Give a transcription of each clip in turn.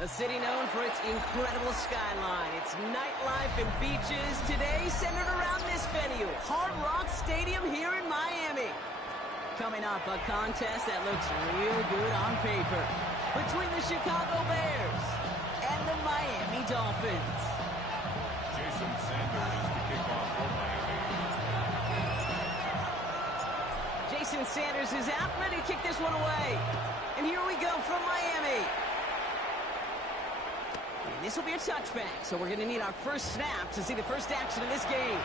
A city known for its incredible skyline, its nightlife and beaches, today centered around this venue, Hard Rock Stadium here in Miami. Coming up, a contest that looks real good on paper between the Chicago Bears and the Miami Dolphins. Jason Sanders is the kickoff for Miami. Jason Sanders is out, ready to kick this one away. And here we go from Miami. And this will be a touchback, so we're going to need our first snap to see the first action of this game.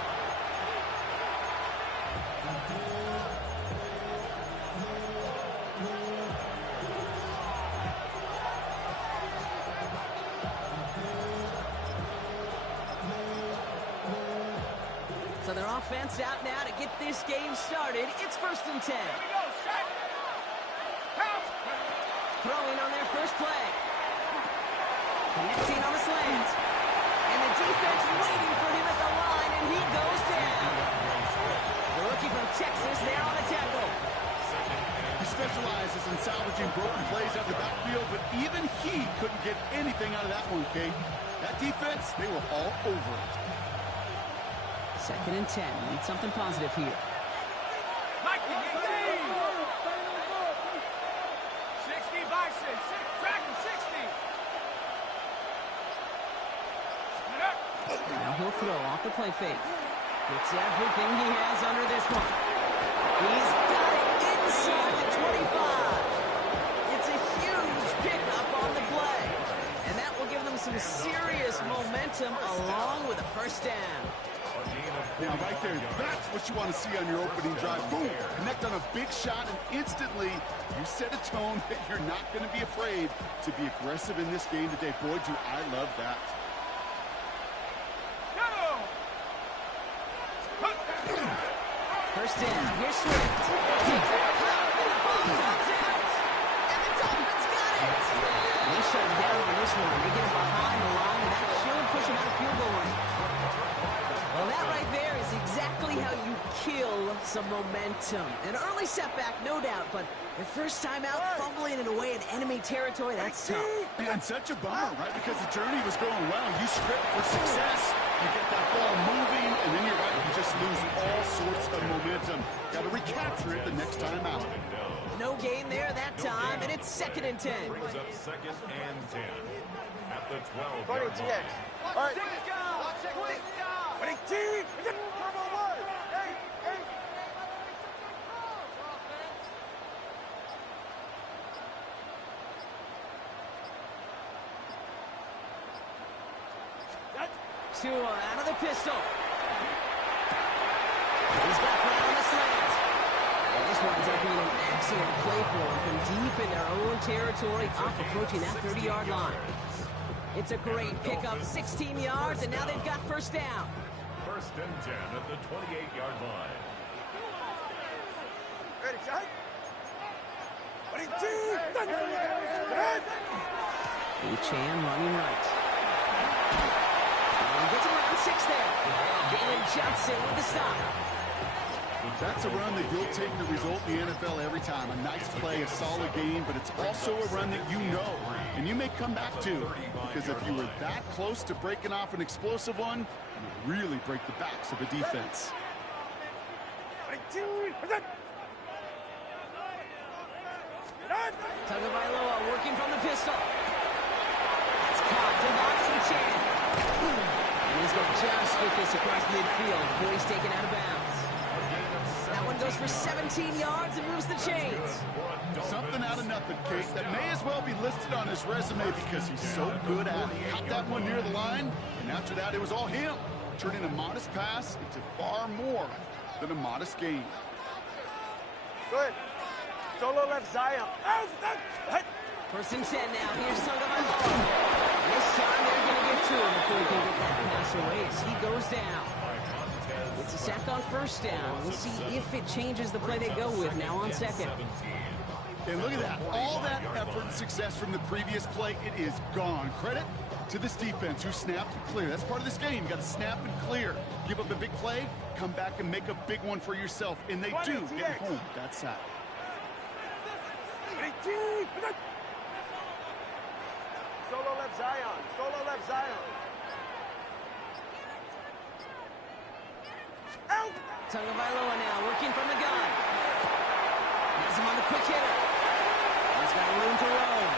So their offense out now to get this game started. It's 1st and 10. Throwing on their first play. Connecting on the slant. And the defense waiting for him at the line, and he goes down. The rookie from Texas there on the tackle. He specializes in salvaging broken plays out of the backfield, but even he couldn't get anything out of that one, Kate. That defense, they were all over it. 2nd and 10. Need something positive here. 60 Bison, tracking 60. Now he'll throw off the play fake. Gets everything he has under this one. He's got it inside the 25. It's a huge pickup on the play. And that will give them some serious momentum along with a first down. Now, right there, that's what you want to see on your opening drive. Boom! Connect on a big shot, and instantly you set a tone that you're not going to be afraid to be aggressive in this game today. Boy, do I love that. First down. Here's Swift. Takes a cut, and the ball comes out. And the Dolphins got it. They shut him down on this one. They get him behind the line, and that should push him out of field goal range. Well, that right there is exactly how you kill some momentum. An early setback, no doubt, but their first time out fumbling it away in enemy territory, that's tough. And such a bummer, right? Because the journey was going well. You script for success. You get that ball moving, and then you're right. You just lose all sorts of momentum. Got to recapture it the next time out. No gain there that time, and it's 2nd and 10. Brings up 2nd and 10 at the 12-yard line. All right. Tua out of the pistol. He's got Brown on the slant. And this winds up being an excellent play for him from deep in their own territory, up approaching that 30-yard line. It's a great pickup, 16 yards, and now they've got first down. 1st and 10 at the 28-yard line. Ready, shot. Achane running right. And he gets around 6 there. Jalen Johnson with the stop. That's a run that you'll take the result in the NFL every time. A nice play, a solid game, but it's also a run that you know, and you may come back to, because if you were that close to breaking off an explosive one, you really break the backs of a defense. Tagovailoa working from the pistol. It's caught. Devontae Chan. And he's going to just get this across midfield before he's taken out of bounds. That one goes for 17 yards and moves the chains. Something out of nothing, Kate, that may as well be listed on his resume because he's so good at it. Caught that one near the line, and after that, it was all him, turning a modest pass into far more than a modest gain. Good. Solo left Zion. 1st and 10 now. Here's Tagovailoa. This time they're going to get to him before he can get that pass away as he goes down. It's a sack on first down. We'll see if it changes the play they go with now on 2nd. And look at that. All that effort and success from the previous play, it is gone. Credit to this defense who snapped and clear. That's part of this game. You got to snap and clear. Give up a big play, come back and make a big one for yourself. And they do get home with that sack. Solo left left Zion. Solo left Zion. Out! Tagovailoa now working from the gun. Has him on the quick hitter. He's got room to roam.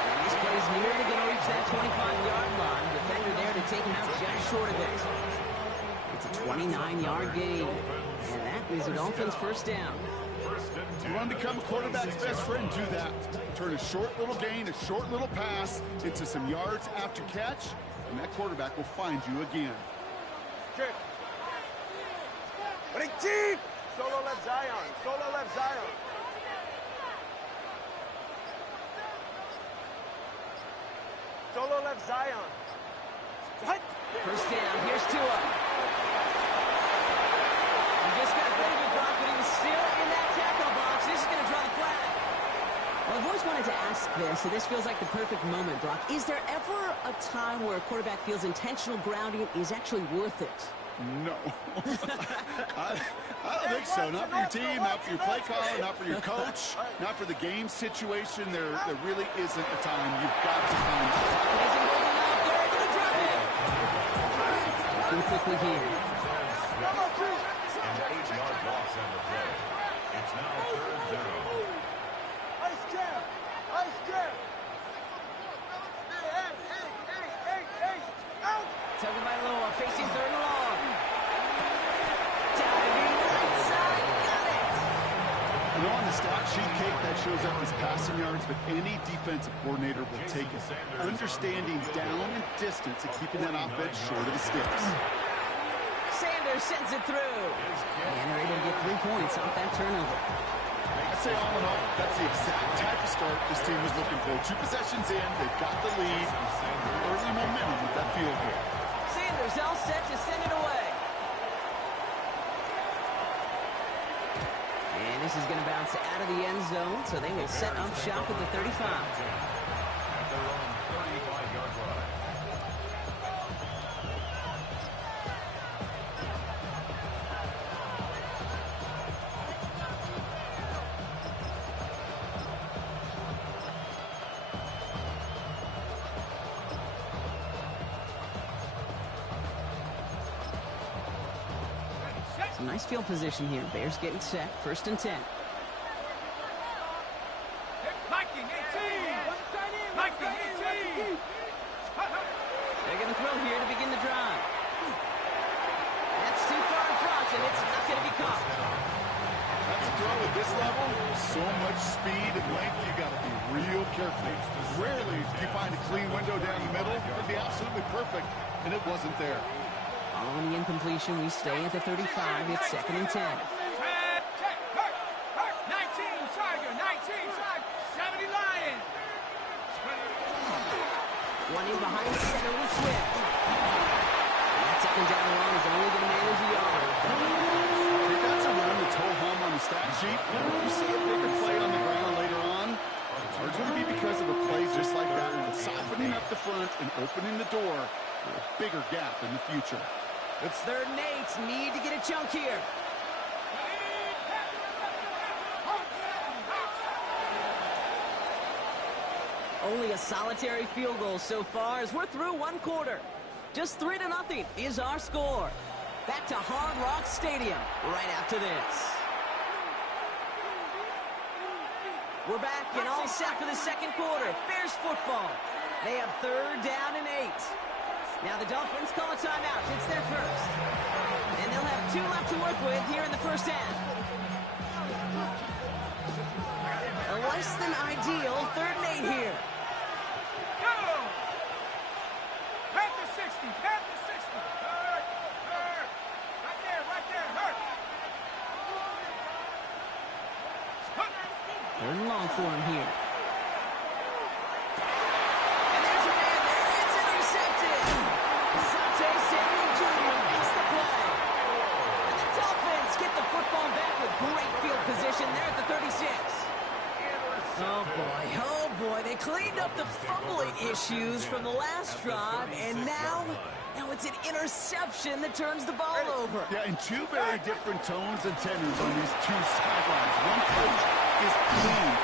And this play's nearly going to reach that 25-yard line. Defender there to take him out just short of it. It's a 29-yard gain. And that is a Dolphins first down. You want to become a quarterback's best friend, do that. Turn a short little gain, a short little pass into some yards after catch, and that quarterback will find you again. Check. Running deep! Solo left Zion. Solo left Zion. Solo left Zion. What? First down. Here's Tua. He just got rid of it, Brock, but he was still in that tackle box. This is going to draw the flag. Well, I've always wanted to ask this, and this feels like the perfect moment, Brock. Is there ever a time where a quarterback feels intentional grounding is actually worth it? No. I don't think so. Not for your team, not for your play caller, not for your coach, not for the game situation. There really isn't a time. You've got to find it. They're going to drop it. Looking quickly here. An 8-yard loss on the play. It's now 3rd down. Ice jam! Ice jam! Hey! Out! Tagovailoa facing 3rd and long. Diving right side. Got it. You know, on the stat sheet, Kate, that shows up as passing yards, but any defensive coordinator will take it. Understanding down and distance and keeping that offense short of the sticks. Sanders sends it through. And they're able to get 3 points off that turnover. I'd say all in all, that's the exact type of start this team was looking for. 2 possessions in, they've got the lead. Early momentum with that field goal. Sanders all set to send it away. And this is going to bounce out of the end zone, so they will set up shop at the 35. At their own 35-yard line. Some nice field position here. Bears getting set. 1st and 10. Viking 18! Viking 18! They're going to throw here to begin the drive. That's too far in front, and it's not going to be caught. That's a throw at this level. So much speed and length, you got to be real careful. Rarely do you find a clean window down the middle. It'd be absolutely perfect, and it wasn't there. Following the incompletion, we stay at the 35. It's 2nd and 10. 19 Tiger, 19 Tiger, 70 Lion. One in behind center with Swift. And that 2nd down run is only going to manage a yard. If that's a run that's ho-hum on the stat sheet, if you see a bigger play on the ground later on, it's largely be because of a play just like that one, softening up the front and opening the door for a bigger gap in the future. It's 3rd and 8. Need to get a chunk here. Only a solitary field goal so far as we're through 1 quarter. Just 3-0 is our score. Back to Hard Rock Stadium right after this. We're back and all set for the 2nd quarter. Bears football. They have 3rd down and 8. Now the Dolphins call a timeout. It's their first. And they'll have 2 left to work with here in the first half. A less than ideal 3rd and 8 here. Go! Panther 60, Panther 60. Hurt. Right there, hurt. 3rd and long for him here. Great field position there at the 36. Oh, boy. They cleaned up the fumbling issues from the last drive, and now it's an interception that turns the ball over. Yeah, and 2 very different tones and tenors on these 2 sidelines. One coach is pleading,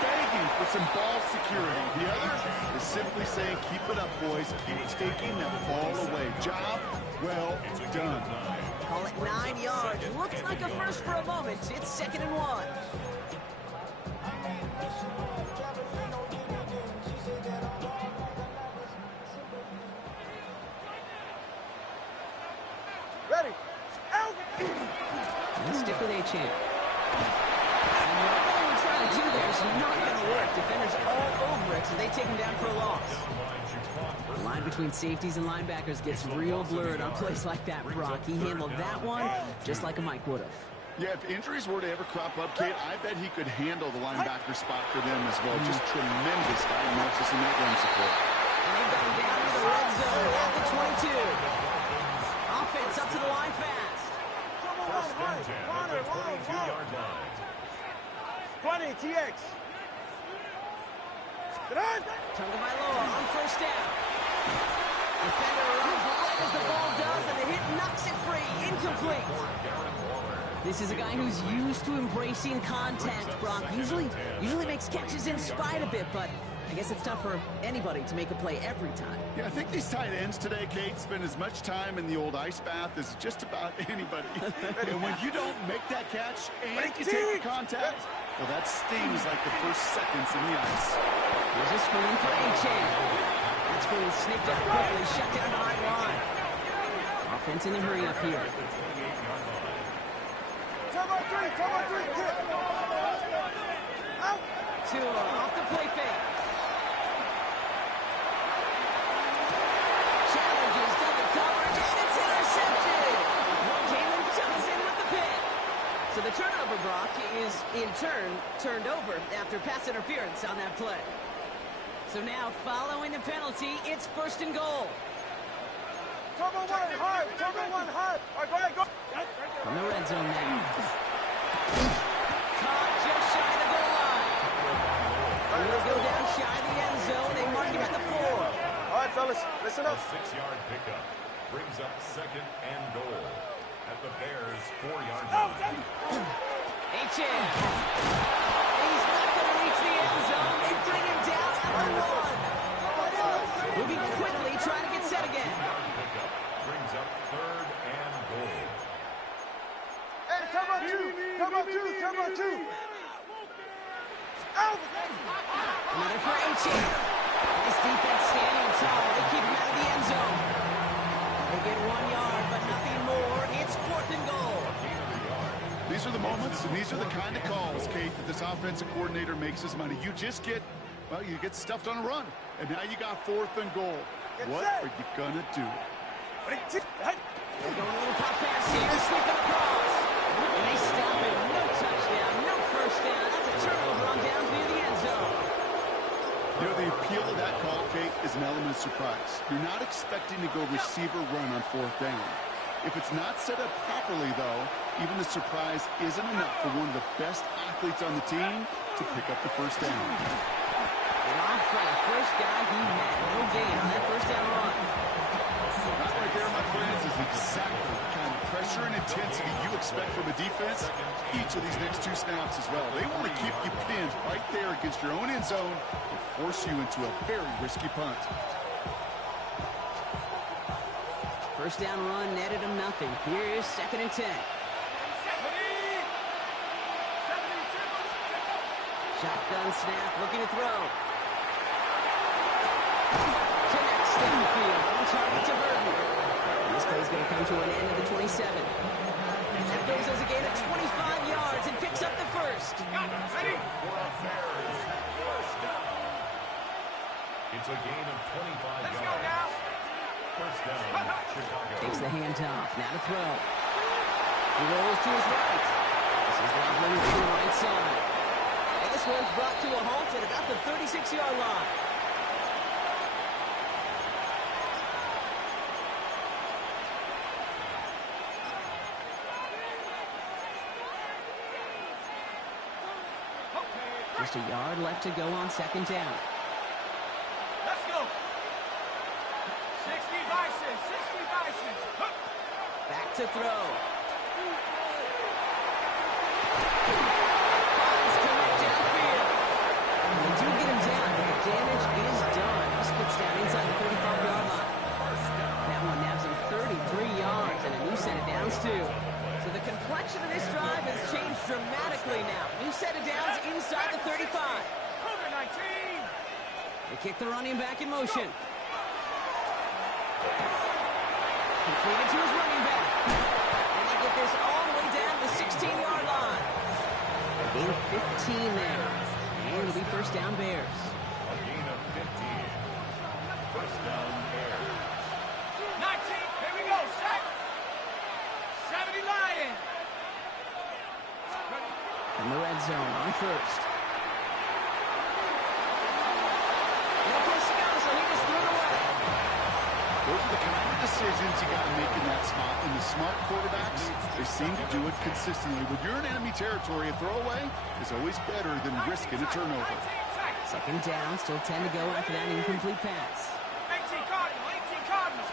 begging for some ball security. The other is simply saying, keep it up, boys. Keep taking that ball away. Job well done. Call it 9 yards. Looks like a first for a moment. It's 2nd and 1. Ready. Out. Let's stick with A-Champ. And whatever we're trying to do there is not going to work. Defenders all over it, so they take him down for a loss. The line between safeties and linebackers gets real blurred on plays like that, Brock. He handled that one just like a Mike would have. Yeah, if injuries were to ever crop up, Kate, I bet he could handle the linebacker spot for them as well. Just tremendous diagnosis in that run support. And they've got him down to the red zone at the 22. Offense up to the line fast. First and 10 at the 22-yard line. 20, TX. Get on. Tagovailoa on first down. Defender runs right as the ball does, and the hit knocks it free. Incomplete. This is a guy who's used to embracing contact, Brock. Usually makes catches in spite of it, but I guess it's tough for anybody to make a play every time. Yeah, I think these tight ends today, Kate, spend as much time in the old ice bath as just about anybody. And when you don't make that catch and you take the contact, well, that stings like the first seconds in the ice. There's a screen for A-Chain. That screen snipped out quickly, shut down behind line. Offense in a hurry up here. Tua off the play fake. Challenges double coverage, and it's intercepted. Jalen Johnson with the pick. So the turnover, Brock, is in turn turned over after pass interference on that play. So now, following the penalty, it's 1st and goal. Turbo one hard. Turbo one hard. All right, go ahead, go. From the red zone now. Caught just shy of the goal line. He'll go down shy of the end zone. They mark him at the 4. All right, fellas, listen A up. 6-yard pickup brings up 2nd and goal at the Bears' 4-yard line. H.N. He's not going to reach the end zone. They bring him down at the 1. Moving quickly, trying to get set again. Pickup brings up 3rd and goal. Hey, turbo two. Out. Another for H.N. This defense standing tall. They keep him out of the end zone. They get 1 yard, but nothing more. It's 4th and goal. These are the moments, and these are the kind of calls, Kate, that this offensive coordinator makes his money. You just get, well, you get stuffed on a run, and now you got 4th and goal. What are you gonna do? They're going a little pop pass here, sweeping across. And they stop it. No touchdown, no first down. That's a turnover on downs near the end zone. You know, the appeal of that call, Kate, is an element of surprise. You're not expecting to go receiver run on 4th down. If it's not set up properly, though, even the surprise isn't enough for one of the best athletes on the team to pick up the 1st down. Long for the first guy he met. No gain on that 1st down run. That right there, my friends, is exactly the kind of pressure and intensity you expect from a defense each of these next 2 snaps as well. They want to keep you pinned right there against your own end zone and force you into a very risky punt. 1st down run netted him nothing. Here's 2nd and 10. Shotgun snap, looking to throw. Connects down the field, on target to Burton. And this play's going to come to an end at the 27. That goes as a gain of 25 yards and picks up the 1st. Ready? It's a gain of 25 Let's go yards. now. 1st down, Chicago. Takes the handoff, now to throw. He rolls to his right. This is Loveland to the right side. And this one's brought to a halt at about the 36-yard line. Just a yard left to go on 2nd down. Let's go. 60 Bisons. Back to throw. Finds commit downfield. And they do get They kick the running back in motion. Completed to his running back. And they get this all the way down to the 16-yard line. A gain of 15 there. And it'll be first down Bears. A gain of 15. First down Bears. 19, here we go, set. 70 Lion. In the red zone on first. So he just threw it away. Those are the kind of decisions you got to make in that spot. And the smart quarterbacks, they seem to do it consistently. When you're in enemy territory, a throwaway is always better than risking a turnover. Second down, still 10 to go after that incomplete pass. 18 Cardinals, 18 Cardinals.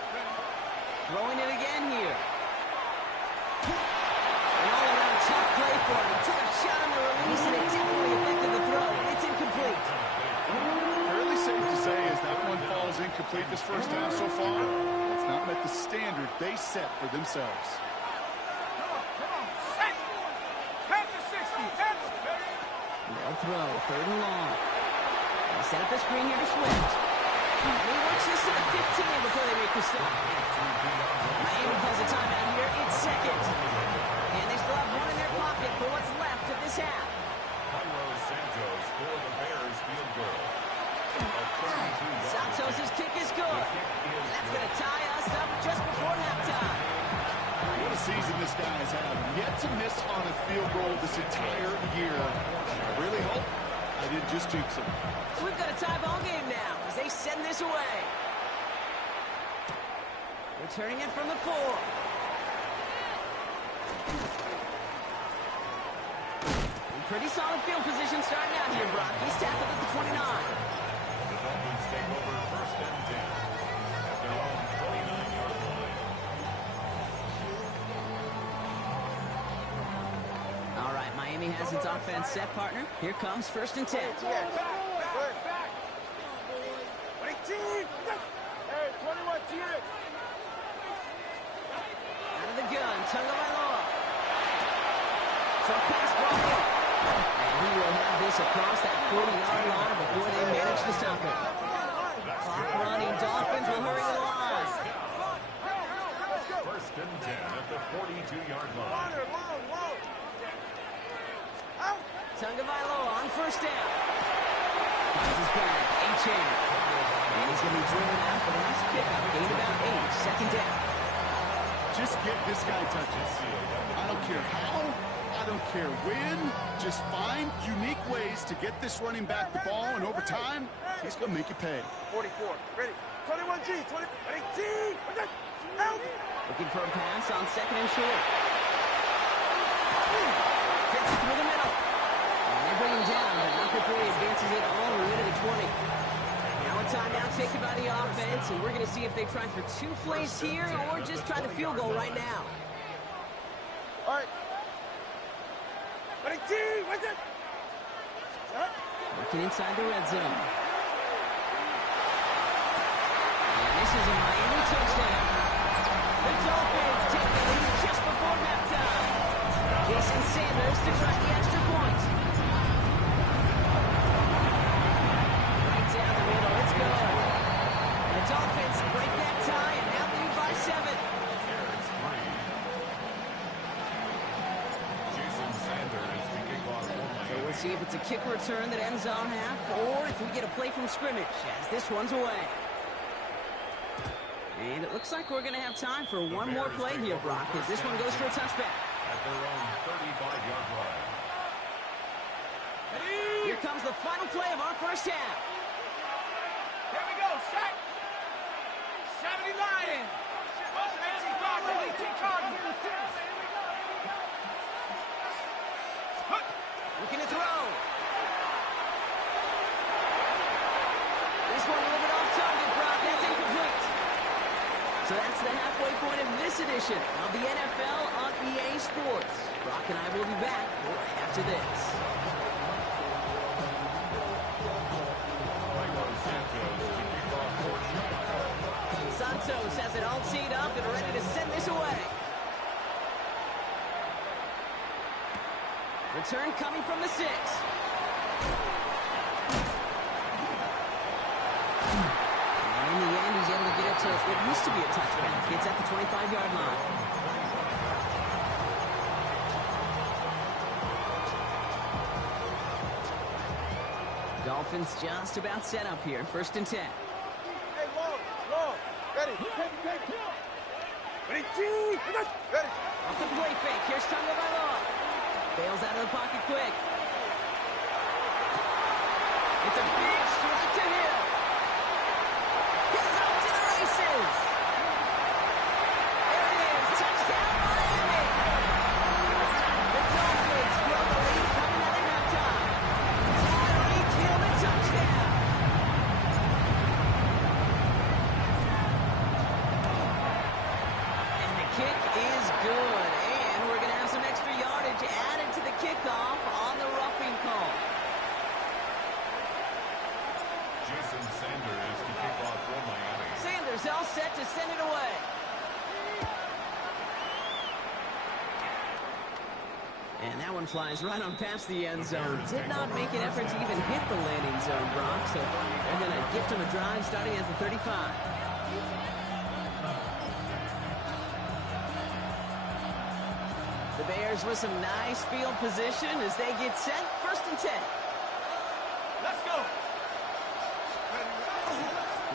Throwing it again here. An all-around tough play for him. He took a shot on the release, and it definitely affected the throw. It's incomplete. Fairly safe to say as that one falls incomplete this first half so far, it's not met the standard they set for themselves. Come on, set. Head to 60, head. They'll throw, third and long. They set up the screen here to Swift. And he works this to the 15 before they make the stop. Miami calls a timeout here. It's second. And they still have one in their pocket for what's left of this half. Santos for the Bears field goal. Santos' kick is good. And that's going to tie us up just before halftime. What a season this guy has had. Yet to miss on a field goal this entire year. I really hope I didn't just jinx him. So we've got a tie ball game now as they send this away. Returning it from the 4. Pretty solid field position starting out here, Brock. He's tackled at the 29. The Dolphins take over first and 10 at their own 29-yard line. All right, Miami has its offense set, partner. Here comes first and 10. Back. 18. Hey, 21, T.A. Out of the gun, Tagovailoa. So pass ball in. And he will have this across that 40-yard line before they manage to stop it. Clock running. Dolphins will hurry to the line. First and 10 at the 42-yard line. Tagovailoa on first down. Finds his back. A-chain. And he's going to be driven out for the nice pickup. Gain about 8. Second down. Just get this guy touches. I don't care how. I don't care when. Just find unique ways to get this running back the ball, and over time, he's going to make you pay. 44, ready. 21G, 20, 18. Help! Looking for a pass on second and short. Fits it through the middle. And they bring him down, but not before he advances it all the way to the 20. Now a timeout taken by the offense, and we're going to see if they try for 2 plays here or just try the field goal right now. All right. 18, what's it? Working inside the red zone. And this is a Miami touchdown. The Dolphins take the lead just before halftime. Jason Sanders to try the extra point. Right down the middle, it's good. And the Dolphins break that tie and now lead by 7. Bears 3. Jason Sanders to kick off for So Miami. we'll see if it's a kick return that ends on half or if we get a play from scrimmage as this one's away. And it looks like we're going to have time for one more play here, Brock, as this one goes for a touchback. At their own 35-yard line. Here comes the final play of our first half. Here we go, set. 70 Lion. 18 Cardinals, 18 Cardinals. Looking to throw. This one a little bit off target, Brock. That's incomplete. So that's the halfway point of this edition of the NFL on EA Sports. Brock and I will be back right after this. Santos has it all teed up and ready to send this away. Return coming from the 6. And in the end, he's able to get it to what used to be a touchback. It's at the 25-yard line. Dolphins just about set up here. 1st and 10. Hey, long. Ready. Ready, two. Ready. Off the play fake. Here's Tagovailoa. Bails out of the pocket quick. It's a big strike to him. He's off to the races. There it is. Touchdown, Miami. The Dolphins grow the lead coming out of halftime. Tyreek Hill, the touchdown. And the kick is good. And we're going to have some extra yardage added to the kickoff on the roughing call. Jason Sanders to kick off for Miami. Sanders all set to send it away. And that one flies right on past the end zone. Did not make an effort to even hit the landing zone, Brock. So they're going to gift him a drive starting at the 35. The Bears with some nice field position as they get set. 1st and 10. Let's go.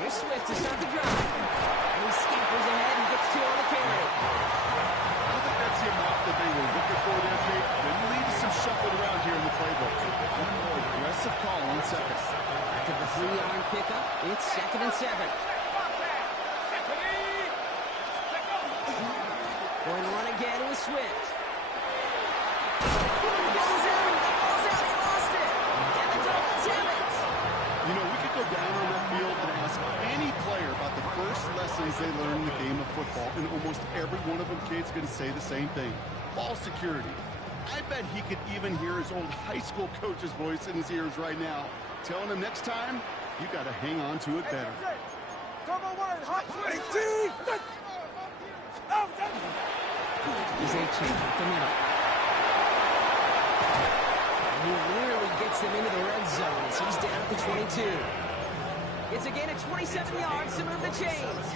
Here's Swift to start the drive. And he scampers ahead and gets 2 on the carry. I don't think that's the amount that they were looking for there, Kate. Didn't lead to some shuffling around here in the playbook. One more aggressive call on 2nd. After the 3-yard pickup, it's 2nd and 7. Going to run again with Swift. Ball's out. The ball's out. They lost it. And the Dolphins have it. You know, we could go down on that field and ask any player about the first lessons they learned in the game of football, and almost every one of them kids going to say the same thing. Ball security. I bet he could even hear his old high school coach's voice in his ears right now, telling him next time, you got to hang on to it better. He's a change up the middle. And he literally gets them into the red zone as he's down at the 22. It's a gain of 27 yards to move the chains.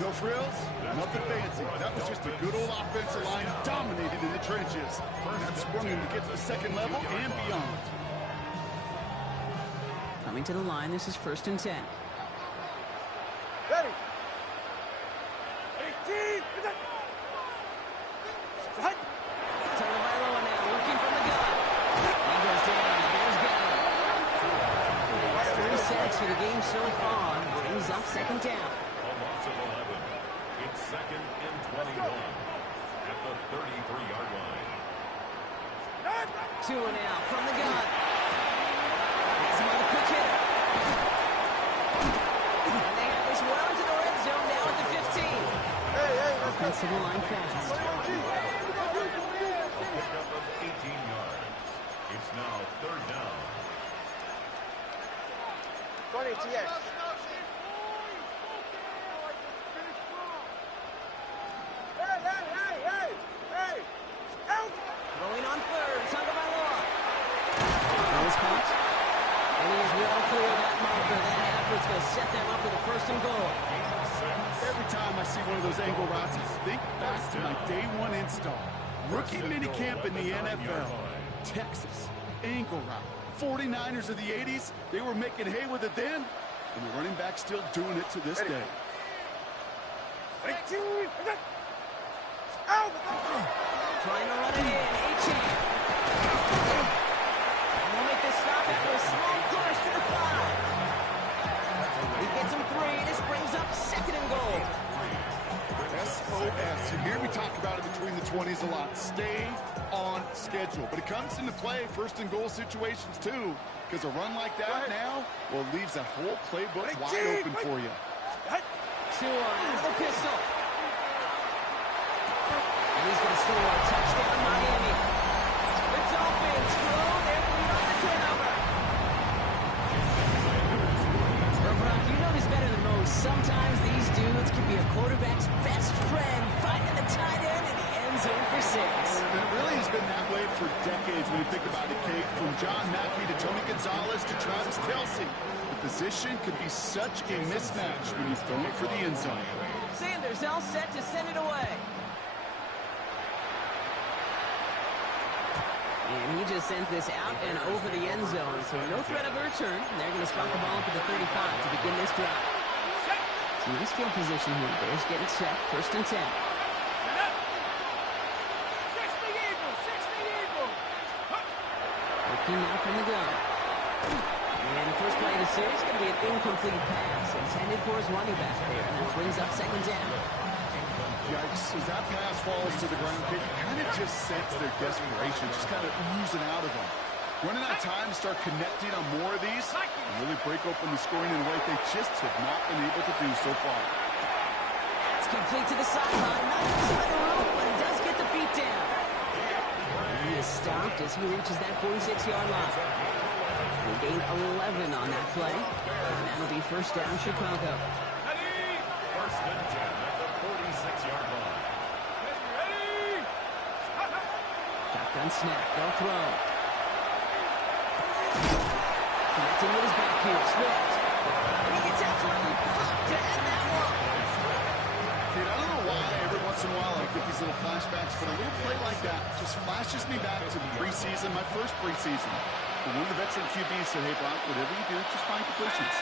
No frills, nothing fancy. That was just a good old offensive line dominated in the trenches. That sprung him to get to the 2nd level and beyond. Coming to the line, this is 1st and 10. Ready. Team. Tagovailoa now looking from the gun. He goes down. The Bears got him. 3 sacks for the game so far. Brings up 2nd down. A loss of 11. It's 2nd and 21 at the 33-yard line. Tua now from the gun. Has him on the quick hitter. And they have this well into the red zone now at the 15. Offensive line fast. A pickup of 18 yards. It's now 3rd down. 20 TX. Hey! Out! Throwing on 3rd. Tagovailoa. That was caught. And he is well clear of that marker. That effort's going to set them up with a 1st and goal. Every time I see one of those angle routes, I think back to my day 1 install. Rookie minicamp in the NFL. Texas, angle route. 49ers of the 80s, they were making hay with it then, and the running back's still doing it to this day. Trying to run it in. A-Chain. And they'll make this stop after a small push to the 5. He gets him 3. This brings up 2nd and goal. SOS. You hear me talk about it between the 20s a lot. Stay on schedule. But it comes into play 1st and goal situations too, because a run like that now, well, leaves that whole playbook wide open for you. Tua into the pistol. And he's going to score a touchdown, Miami. The Dolphins grow their lead on the turnover. Well, Brock, you know this better than most. Sometimes these dudes can be a quarterback's best friend, finding the tight end in the end zone for 6. And it really has been that way for decades when you think about it, Kate. From John Mackey to Tony Gonzalez to Travis Kelce. The position could be such a mismatch when he's throwing for the end zone. Sanders all set to send it away. And he just sends this out and over the end zone, so no threat of a return. They're going to spot the ball up at the 35 to begin this drive. Some nice field position here. Bears getting set, 1st and 10. Looking now from the gun. And the first play of the series is going to be an incomplete pass intended for his running back there, and that brings up 2nd down. Yikes, as that pass falls to the ground, you kind of just sense their desperation, just kind of oozing out of them. Running out of time to start connecting on more of these and really break open the scoring in a way they just have not been able to do so far. It's complete to the sideline, not inside the room, but he does get the feet down. He is stopped as he reaches that 46-yard line. They gain 11 on that play, and that'll be 1st down Chicago. 1st and 10 at the 46-yard line. Shotgun snap, they'll throw. Connecting with his back here, Swift. And he gets absolutely popped to end that one. Dude, I don't know why every once in a while I get these little flashbacks, but a little play like that just flashes me back to the preseason, my first preseason. When one of the veteran QBs said, hey, Brock, whatever you do, just find completions.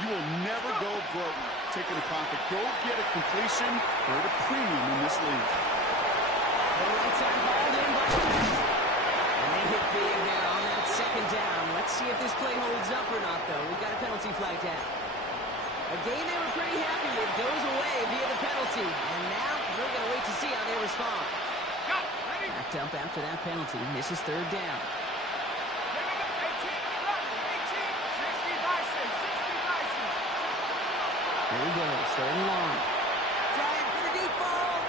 You will never go broke taking a profit. Go get a completion or a premium in this league. The right side hauled in by Wentz. And they hit big there on that 2nd down. Let's see if this play holds up or not, though. We've got a penalty flag down. A game they were pretty happy with goes away via the penalty. And now we're going to wait to see how they respond. Backed up after that penalty. Misses 3rd down. Here we go, 3rd and long. Trying for the deep ball.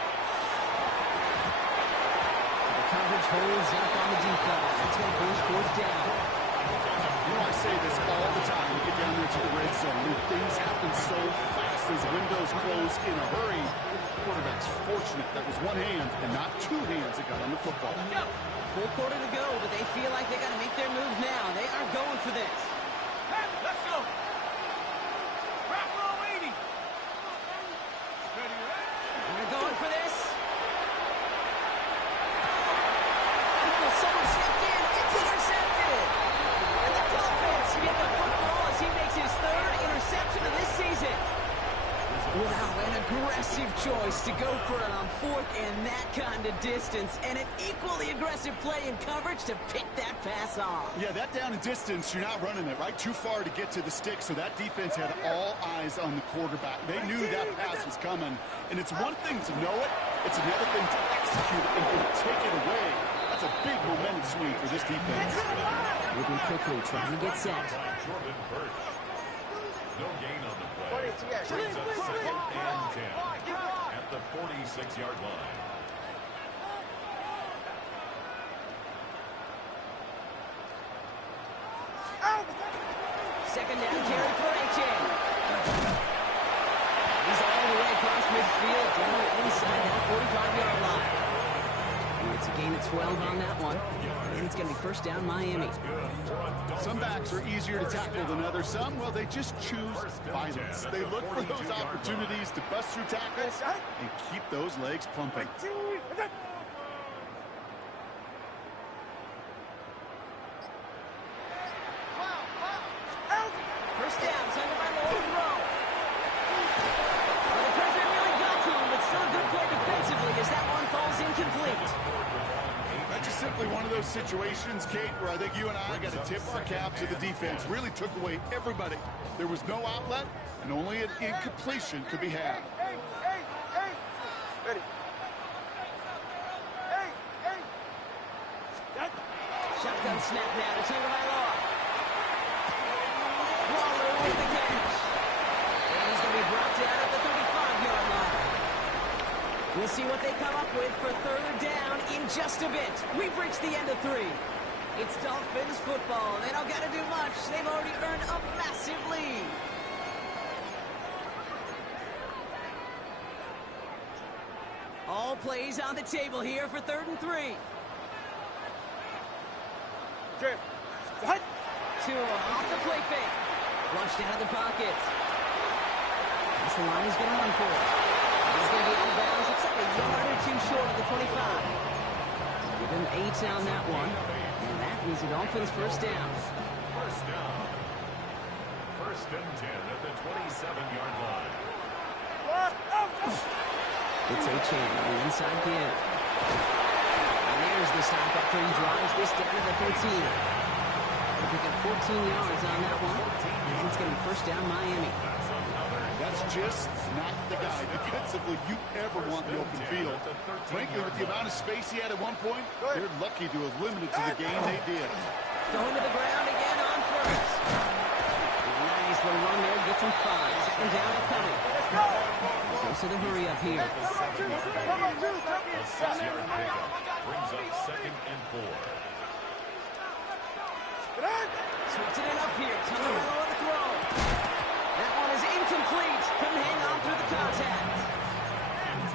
The coverage holds up on the deep ball. That's going to push 4th down. You know, I say this all the time. You get down there to the red zone, and things happen so fast. Those windows close in a hurry. The quarterback's fortunate that was one hand and not two hands that got on the football. Full quarter to go, but they feel like they got to make their move now. They are going for this. Let's go. They're going for this. Oh, someone stepped in. It's intercepted. And the Dolphins get the football as he makes his 3rd interception of this season. Wow, an aggressive choice to go for it on 4th and that kind of distance. And an equally aggressive play in coverage to pick that pass off. Yeah, that down and distance, you're not running it, right? Too far to get to the stick, so that defense had all eyes on the quarterback. They knew that pass was coming. And it's one thing to know it, it's another thing to execute it and to take it away. That's a big momentum swing for this defense. Moving quickly, trying to get set. No gain on the play. Brings up 2nd and 10 at the 46-yard line. Second down carry for A.J. He's all the way across midfield, down inside that 45-yard line. And it's a gain of 12 on that one. And it's going to be 1st down Miami. Some backs are easier to tackle than others. Some, well, they just choose violence. They look for those opportunities to bust through tackles and keep those legs pumping. First down, Thunder by the throw. Well, the pressure really got to him, but still a good play defensively as that one falls incomplete. That's just simply one of those situations, Kate, where I think you and I got to tip our cap to the defense. Really took away everybody. There was no outlet, and only an incompletion could be had. Ready. Shotgun snap now to Taylor Law. Waller with the catch. And he's going to be brought down at the 35-yard line. We'll see what they come up with for 3rd down in just a bit. We've reached the end of 3. It's Dolphins football. They don't got to do much. They've already earned a massive lead. All plays on the table here for 3rd and 3. Tua off the play fake. Flushed out of the pocket. That's the line he's going to run for. He's going to be out of bounds. Looks like a yard or two short of the 25. Give him 8 on that one. And that means the Dolphins first down. First down. First and 10 at the 27-yard line. It's H.N. on the inside give. And there's the stop after he drives this down to the 13. They pick up 14 yards on that one. And it's going to be first down Miami. That's just not the guy defensively you ever want in the open field. Frankly, with the amount of space he had at one point, they're lucky to have limited to the game they did. Going to the ground again on first. Nice little run there. Gets him 5. Second down and coming. Goes to the hurry up here. A 6-yard pickup brings up second and 4. Switching it up here. Tagliabue on the throw. That one is incomplete. Couldn't hang on through the contact.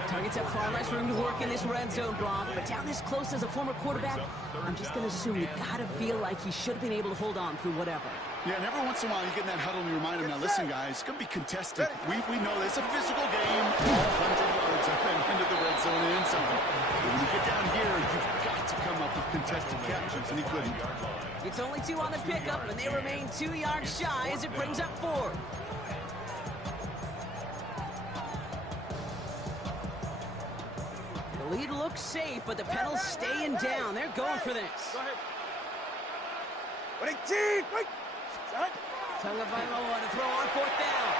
Targets have far less room to work in this red zone, Brock. But down this close as a former quarterback, I'm just going to assume you got to feel like he should have been able to hold on through whatever. Yeah, and every once in a while you get in that huddle and you remind him, now listen, guys, it's going to be contested. We know it's a physical game, 100 yards into the red zone and end zone. But when you get down here, you've got to come up with contested catches, and he couldn't. It's only 2 on the pickup, and they remain 2 yards shy as it brings up 4. The lead looks safe, but the pedals staying down. They're going for this. Tagliabue on a throw on 4th down.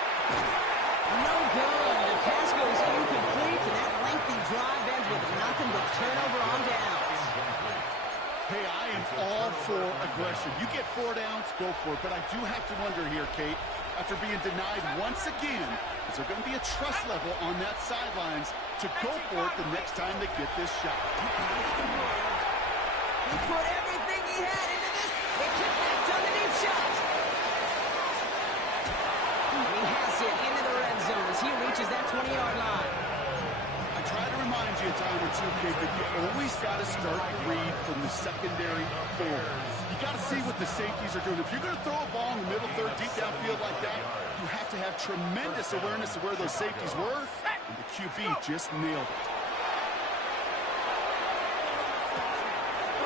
No good. The pass goes incomplete, and that lengthy drive ends with nothing but turnover on downs. Hey, I am all for aggression. You get 4 downs, go for it. But I do have to wonder here, Kate, after being denied once again, is there going to be a trust level on that sidelines to go for it the next time they get this shot? He put everything he had into this. They kicked that on the deep shot. He has it into the red zone as he reaches that 20-yard line. I try to remind you a time or two, Kate, that you always got to start the read from the secondary forward. You got to see what the safeties are doing. If you're going to throw a ball in the middle third, deep downfield like that, you have to have tremendous awareness of where those safeties were, and the QB just nailed it.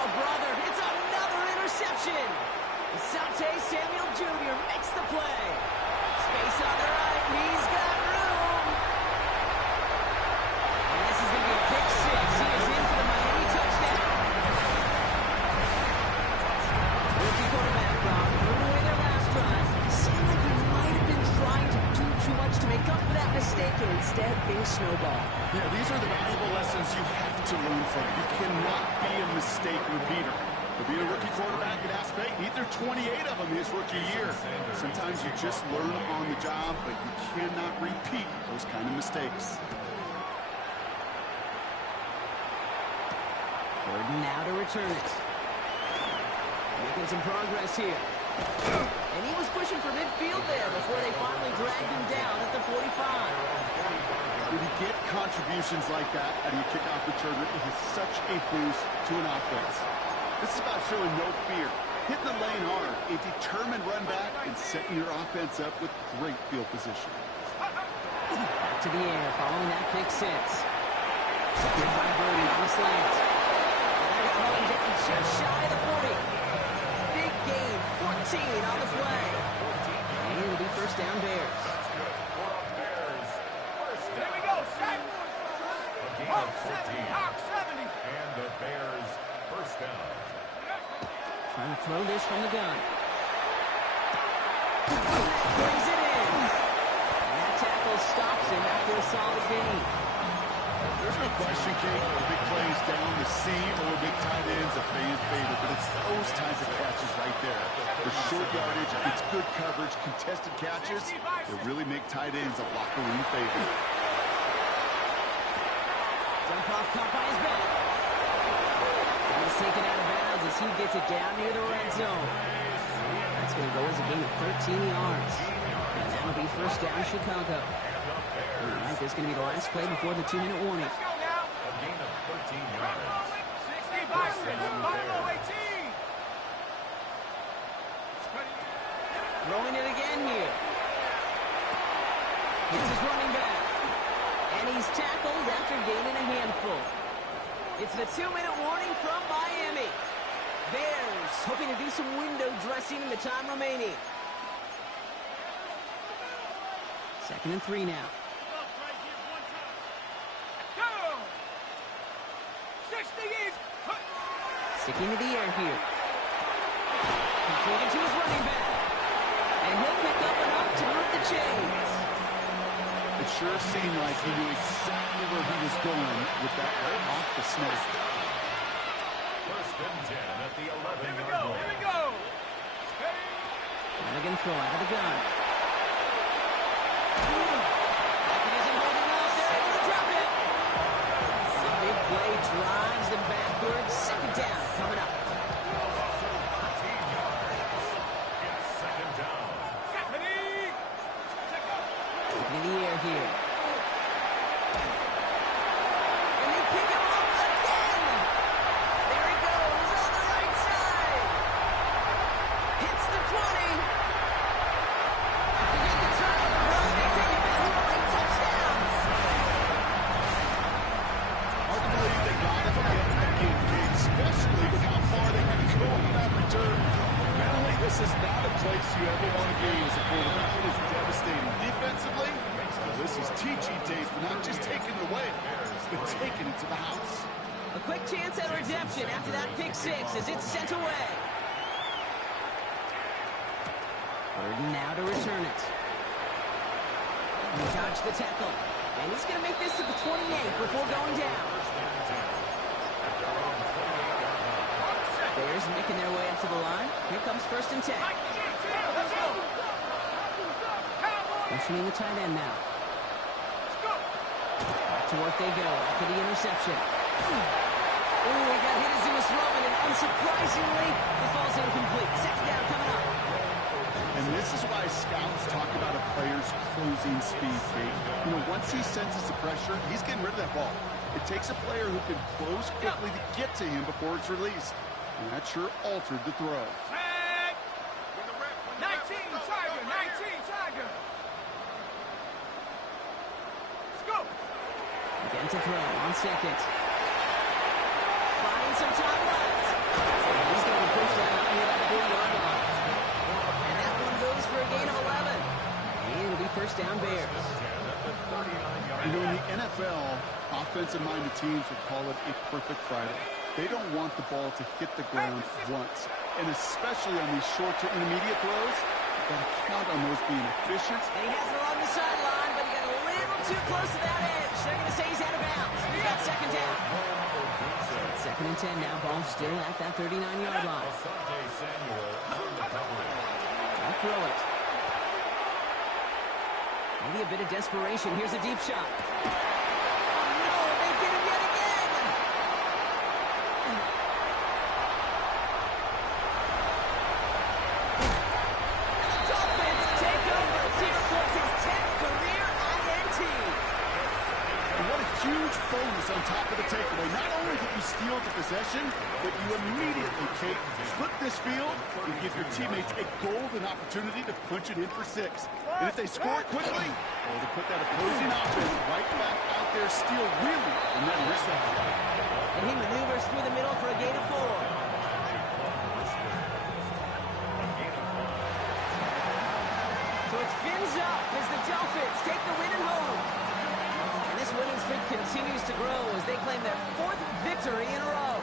Oh, brother, it's another interception. Asante Samuel Jr. makes the play. Space on the right, he's got room. And this is going to be a pick 6. He is in for the Miami touchdown. Rookie quarterback, Brock, threw it away their last drive. Seemed like he might have been trying to do too much to make up for that mistake, and instead things snowball. Yeah, these are the valuable lessons you have to learn from. You cannot be a mistake repeater. To be a rookie quarterback at Ask Payton, either 28 of them his rookie year. Sometimes you just learn on the job, but you cannot repeat those kind of mistakes. Gordon now to return it. Making some progress here. And he was pushing for midfield there before they finally dragged him down at the 45. When you get contributions like that out of your kickoff returner, it is such a boost to an offense. This is about showing no fear, hitting the lane hard, a determined run back, and setting your offense up with great field position. Back to the air following that pick 6. Good by Birdie on the slant. They're going down just shy of the 40. Big gain, 14 on the play. And it'll be first down Bears. Here we go, set. Hawk 70. Hawk 70. And the Bears first down. Trying to throw this from the gun. Brings it in. And that tackle stops him after a solid gain. There's no question, Kate, the big plays down the seam or big tight ends are fan favorite, but it's those types of catches right there. The short yardage, it's good coverage, contested catches that really make tight ends a locker room favorite. Dump off caught by his back. And he's taken out of bounds as he gets it down near the red zone. That's going to go as a gain of 13 yards. And that'll be first down Chicago. All right, that's going to be the last play before the 2-minute warning. A gain of 13 yards. 65, 18. Throwing it again here. It's his running back. And he's tackled after gaining a handful. It's the 2-minute warning from Miami. Bears hoping to do some window dressing in the time remaining. 2nd and 3 now. Go! 60 is... Sticking to the air here. Completed to his running back. And he'll pick up enough to move the chains. It sure seemed like he knew exactly where he was going with that right off the snap. 1st and 10 at the 11-yard Here we go, line. here we go! Flanagan throw out of the gun. He isn't holding up. They're able to drop it. And the big play drives them backwards. 2nd down coming up. 13 yards. It's 2nd down. Looking in the air here. And they pick him up again. There he goes on the right side. Hits the 20. Forget the turnover. They take it back to a late touchdown. Hard to believe they got it again, Kate, especially with how far they had to go on that return. Mentally, this is not a place you ever want to be as a quarterback. It is devastating. Defensively, this is teaching Dave for not just taking it away, but taking it to the house. A quick chance at redemption after that pick 6 as it's sent away. Burden now to return it. He dodged the tackle. And he's going to make this to the 28 before going down. Bears making their way up to the line. Here comes 1st and 10. Motioning the tight end now. Back to work they go after the interception. Ooh, he got hit as he was throwing, and unsurprisingly, the ball's incomplete. 2nd down coming up. And this is why scouts talk about a player's closing speed, Kate. You know, once he senses the pressure, he's getting rid of that ball. It takes a player who can close quickly to get to him before it's released. And that sure altered the throw. 19 Tiger, 19 Tiger. Let's go. Again to throw on 2nd. Buying some time left. And he's going to be pushed out here at the 40-yard line. And that one goes for a gain of 11. And it'll be 1st down Bears. You know, in the NFL, offensive-minded teams would call it a perfect Friday. They don't want the ball to hit the ground once. And especially on these short to intermediate throws, you've got to count on those being efficient. And he has it along the sideline, but he got a little too close to that edge. They're going to say he's out of bounds. He's got 2nd down. 2nd and 10 now. Ball still at that 39-yard line. I'll throw it. Maybe a bit of desperation. Here's a deep shot. Oh, no, they get him yet again. And the Dolphins take over. Here puts his 10th career INT. And what a huge bonus on top of the takeaway. Not only did you steal the possession, but you immediately, Kate, flip this field and give your teammates a golden opportunity to punch it in for 6. And if they score quickly, well, to put that opposing offense right back out there, steal really, and then risk that. And he maneuvers through the middle for a gain of 4. So it's fins up as the Dolphins take the win at home. And this winning streak continues to grow as they claim their 4th victory in a row.